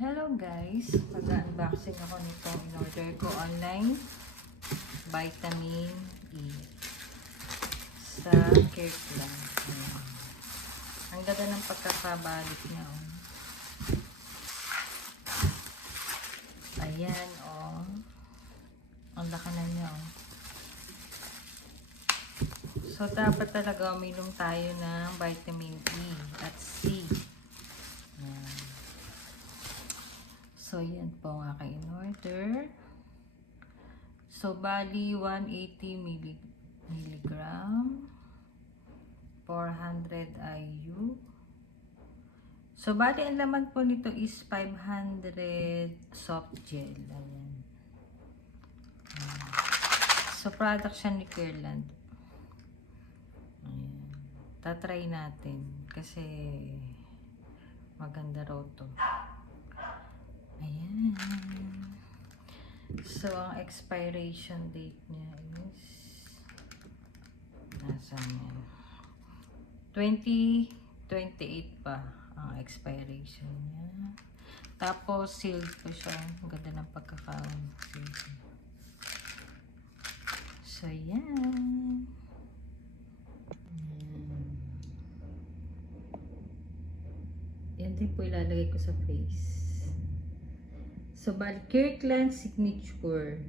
Hello guys, mag-unboxing ako nitong in-order ko online, vitamin E sa Kirkland. Ang ganda ng pagkakabalit niya. Oh. Ayan, oh. Ang laki na niya. Oh. So, dapat talaga uminom tayo ng vitamin E at C. Ayan. So, yan po ang aking in-order. So, bali 180 milligram, 400 IU. So, bali ang laman po nito is 500 soft gel. Ayan. So, product siya ni Kirkland. Ayan. Tatry natin kasi maganda raw to. Ayan. So, ang expiration date niya is nasaan yan? 2028 pa ang expiration niya. Tapos, sealed po siya. Ang ganda ng pagkaka-sealed. So, yan. Yan din po ilalagay ko sa face. So, bali, Kirkland Signature.